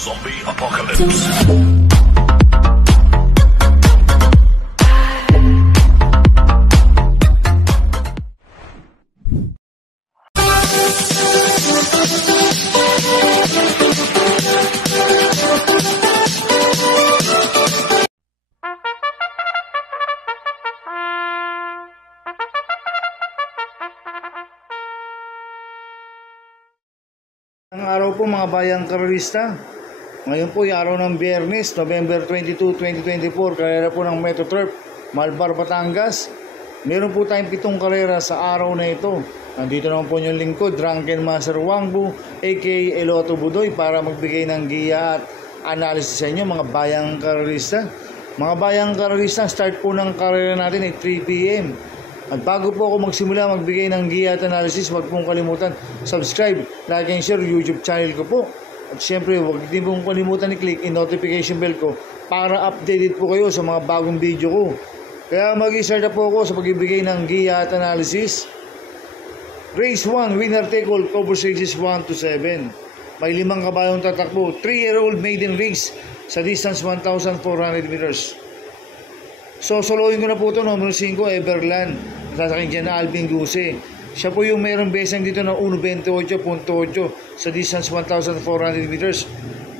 Zombie Apocalypse. Ang araw po mga bayang karerista. Ngayon po yung araw ng Biyernes, November 22, 2024, karera po ng Metro Turf, Malbar, Batangas. Meron po tayong 7 karera sa araw na ito. Nandito naman po yung lingkod, Drunken Master Wangbu, aka Eloto Budoy, para magbigay ng giya at analysis sa inyo mga bayang karerista. Mga bayang karerista, start po ng karera natin ay 3 PM. At bago po ako magsimula magbigay ng giya at analysis, huwag pong kalimutan subscribe, like and share YouTube channel ko po. At syempre, huwag din pong kalimutan i-click in notification bell ko para updated po kayo sa mga bagong video ko. Kaya mag-start na po ako sa pagbibigay ng giya at analysis. Race 1, winner take all, cover stages 1 to 7. May 5 kabayong tatakbo, 3-year-old maiden race sa distance 1,400 meters. So, soloin ko na po ito, numero 5, Everland. Sasakin dyan na Alvin Guse. Siya po yung mayroong besang dito na 1.28.8 sa distance 1,400 meters.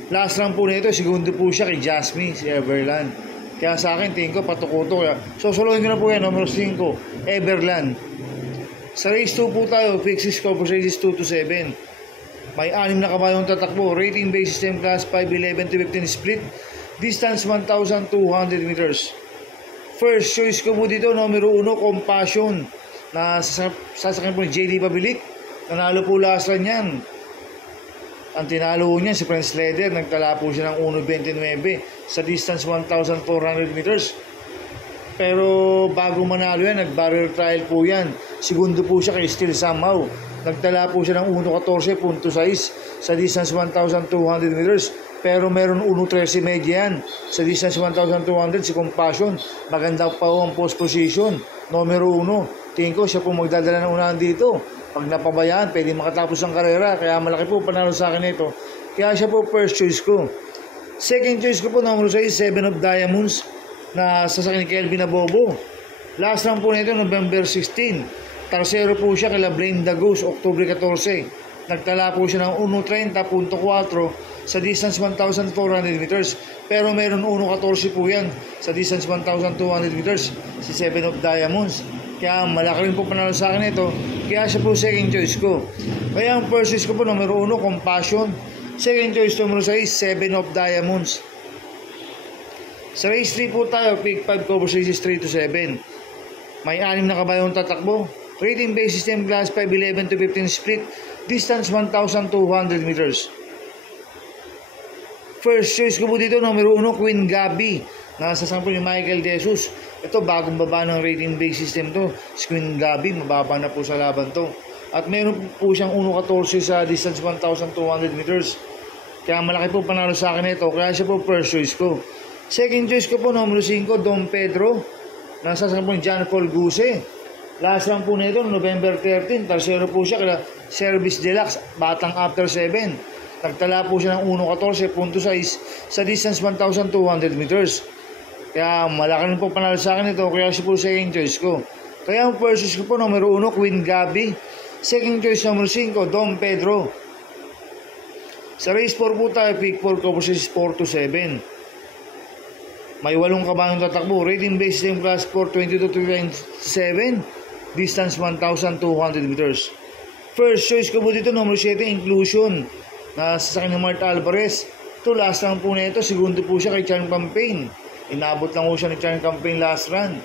Last round po na ito, segundo po siya kay Jasmine, si Everland. Kaya sa akin, tingin ko, patukoto. So, soloin ko na po yan, numero 5, Everland. Sa race 2 po tayo, fixes cover stages 2 to 7. May 6 na kabayong tatakbo, rating base system class 5, 11 to 15 split, distance 1,200 meters. First choice ko po dito, numero 1, Compassion, na sasakyan po ni JD Pabilik. Nanalo po last run yan. Ang tinalo niya si Prince Leder, nagtala po siya ng 1.29 sa distance 1,400 meters. Pero bago manalo yan, nag-barrier trial po yan. Segundo po siya kay Still Somehow. Nagtala po siya ng 1.14.6 sa distance 1,200 meters. Pero meron 1.13 media yan. Sa distance 1,200 si Compassion. Maganda pa po ang post position. Numero 1. Tingin ko siya po magdadala ng unahan dito. Pag napabayaan, pwede makatapos ang karera. Kaya malaki po panalo sa akin ito. Kaya siya po first choice ko. Second choice ko po, numero 6, 7 of Diamonds, na sasakyan ni Kelvin Abobo. Last round po nito, November 16. Tarsero po siya kay Blaine Dagos, October 14. Nagtala po siya ng 1.30.4 sa distance 1,400 meters. Pero meron 1.14 po yan sa distance 1,200 meters, si 7 of Diamonds. Kaya malaki rin po panalo sa akin ito. Kaya siya po second choice ko. Kaya ang first choice ko po, numero 1, Compassion. Second choice, numero 6, 7 of Diamonds. Sa race 3 po tayo, pick 5 cover stages 3 to 7. May 6 na kabayong tatakbo. Rating base system class 5, 11 to 15 split. Distance 1,200 meters. First choice ko po dito, numero 1, Queen Gabi, na sasample ni Michael De Jesus. Ito, bagong baba ng rating base system to. Si Queen Gabi, mababa na po sa laban to. At meron po siyang 1.14 sa distance 1,200 meters. Kaya malaki po panalo sa akin ito. Kaya siya po first choice ko. Second choice ko po, numero 5, Dom Pedro, na sasample ni John Paul Guse. Last round po na ito, November 13. Tarsero po siya kaya Service Deluxe, batang after 7. Nagtala po siya ng 1.14.6 sa distance 1,200 meters. Kaya malaki rin po panalo sa akin ito. Kaya siya po second choice ko. Kaya ang first choice ko po, numero 1, Queen Gabi. Second choice, numero 5, Dom Pedro. Sa race 4 po tayo, pick 4 cover stages 4 to 7. May 8 kabayong tatakbo. Rating base system class 422 to 27. Distance 1,200 meters. First choice ko po dito, numero 7, Inclusion, na sasakyan ng Mart Alvarez. Ito, last round po na ito. Segundo po siya kay Charm Campaign. Inabot lang po siya ni Charm Campaign last run.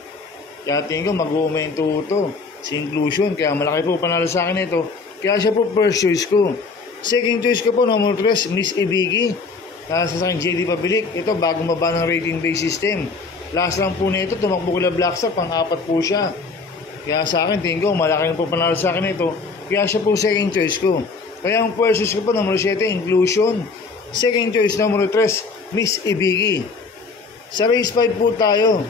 Kaya tingin ko mag-uumento ito. Si Inclusion. Kaya malaki po panalo sa akin ito. Kaya siya po first choice ko. Second choice ko po, numero 3, Miss Ibiki, na sasakyan JD Pabilik. Ito, bagong baba ng rating base system. Last round po na ito, tumakbo kila Blackstock, pang-4 po siya. Kaya sa akin, tingin ko, malaki po panalo sa akin ito. Kaya siya po second choice ko. Kaya ang first choice ko po, numero 7, Inclusion. Second choice, numero 3, Miss Ibiki. Sa race 5 po tayo.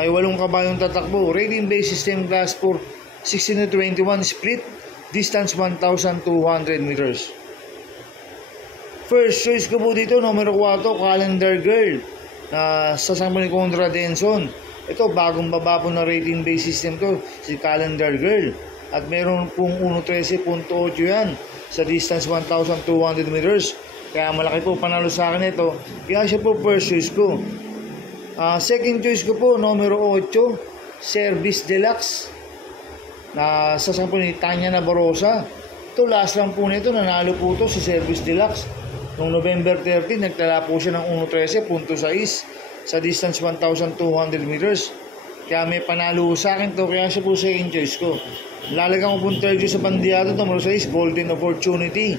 May 8 kabayong tatakbo. Rating base system class 4, 16 to 21 split. Distance 1,200 meters. First choice ko po dito, numero 4, Calendar Girl. Sa San Contra Denson. Ito, bagong baba po na rating base system to, si Calendar Girl. At meron pong 1.13.8 yan sa distance 1,200 meters. Kaya malaki po panalo sa akin ito. Kaya siya po first choice ko. Second choice ko po, numero 8, Service Deluxe. Sa San Tanya Nabarosa. Ito, last lang po nito, nanalo po to si Service Deluxe. Noong November 30, nagtala po siya ng 1.13.6 sa distance 1,200 meters. Kaya may panalo sa akin to, kaya siya po second choice ko. Lalagyan ko po third choice sa bandiado, numero 6, Golden Opportunity.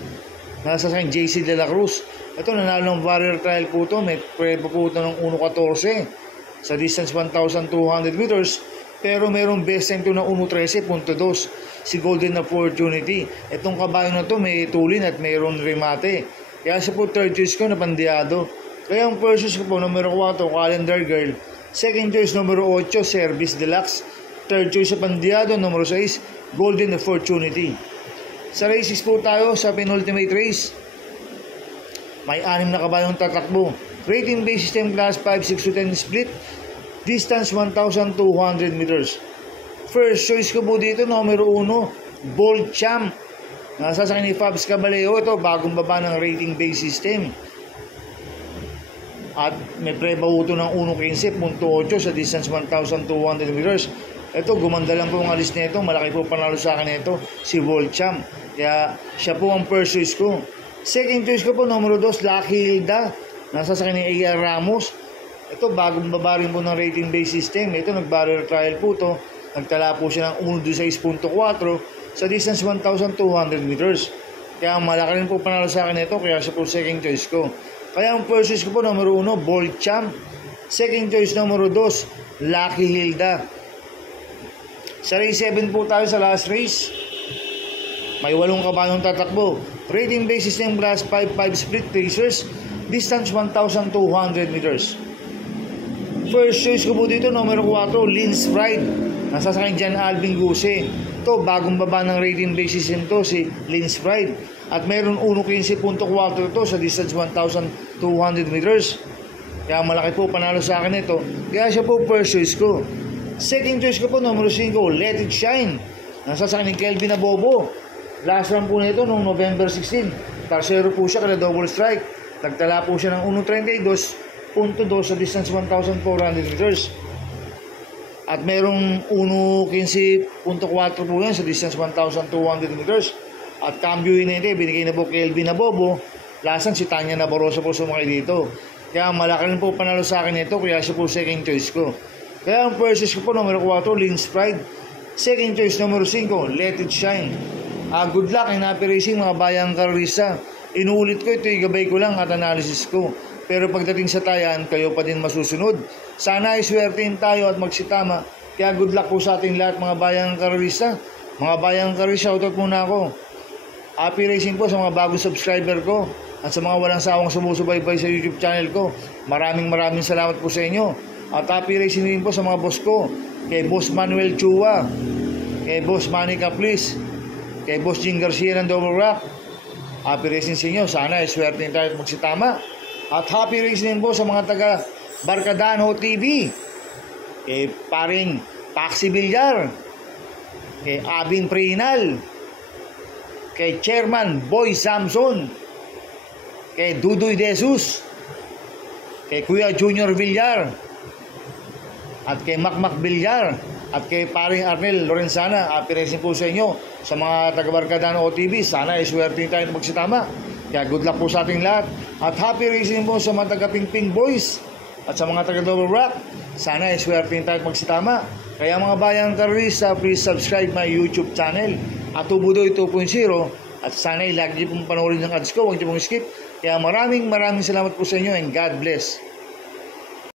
Nasa sa JC De La Cruz. Ito, nanalo ng barrier trial po to, may prepa po ito ng 1.14 sa distance 1,200 meters. Pero mayroong best time to na 1.13.2 si Golden Opportunity. Itong kabayo na to may tulin at mayroong remate. Kaya siya po third choice ko na bandiado. Kaya ang first choice ko po, numero 4, Calendar Girl. Second choice, numero 8, Service Deluxe. Third choice sa bandiado, numero 6, Golden Opportunity. Sa races po tayo, sa penultimate race, may 6 na kabayong tatakbo. Rating base system class 5, 6 to 10 split. Distance 1,200 meters. First choice ko po dito, numero 1, Bold Champ. Nasa sa ni Fabs Caballero. Ito, bagong baba ng rating base system. At may pre-bauto ng 1.15.8 sa distance 1,200 meters. Ito, gumanda lang po ang alis nito. Malaki po panalo sa akin ito, si Bold Champ. Kaya siya po ang first choice ko. Second choice ko po, numero 2, Lucky Hilda. Nasa sa ni A.R. Ramos. Ito, bagong baba rin po ng rating base system. Ito, nag-barrier trial po to. Nagtala po siya ng 1.16.4 sa distance 1,200 meters. Kaya malaki rin po panalo sa akin ito, kaya siya po second choice ko. Kaya ang first choice ko po, numero 1, Bold Champ. Second choice, numero 2, Lucky Hilda. Sa race 7 po tayo sa last race. May 8 kabayong tatakbo. Rating base system class 5 split racers. Distance 1,200 meters. First choice ko po dito, numero 4, Linz Pride. Nasa sa akin dyan, Alvin Guse. Ito, bagong baba ng rating base system to, si Linz Pride. At mayroon 1.15.4 to sa distance 1,200 meters. Kaya malaki po panalo sa akin ito. Kaya siya po first choice ko. Second choice ko po, numero 5, Let It Shine. Nasa sa akin ni Kelvin Abobo. Last run po nito noong November 16. Tarsero po siya kada double strike. Nagtala po siya ng 1.32.2 sa distance 1,400 meters. At merong 1.15.4 po yan sa distance 1,200 meters. At cambio yun ito, binigay na po Kelvin Abobo. Lasan si Tanya Nabarosa po sumakay dito. Kaya malaki rin po panalo sa akin ito, kaya siya po second choice ko. Kaya ang first choice ko po, numero 4, Linz Pride. Second choice, numero 5, Let It Shine. Good luck in happy racing mga bayang karorista. Inuulit ko ito, igabay ko lang at analysis ko. Pero pagdating sa tayan, kayo pa din masusunod. Sana ay swertein tayo at magsitama. Kaya good luck po sa ating lahat mga bayang karorista. Mga bayang karorista, shoutout muna ako. Happy racing po sa mga bagong subscriber ko at sa mga walang sawang sumusubaybay sa YouTube channel ko. Maraming salamat po sa inyo. At happy racing din po sa mga boss ko. Kay Boss Manuel Chua, kay Boss Manny Caplis, kay Boss Jing Garcia ng Double Rock. Happy racing sa inyo. Sana ay swertein tayo at magsitama. At happy racing din po sa mga taga Barkadano TV, kay paring Paxi Villar, kay Abin Prinal, kay Chairman Boy Samson, kay Dudoy Jesus, kay Kuya Junior Villar, at kay Makmak Villar, at kay paring Arnel Lorenzana. Happy racing po sa inyo sa mga taga Barkadano TV. Sana ay swertein tayo at magsitama. Kaya good luck po sa ating lahat. At happy racing po sa mga taga Pingping Boys at sa mga taga Double Rock. Sana ay swertein tayo at magsitama. Kaya mga bayang karorista, please subscribe my YouTube channel at Tubudoy 2.0. At sana ay lagi pong panoorin ng ads ko. Huwag niyo pong skip. Kaya maraming salamat po sa inyo and God bless.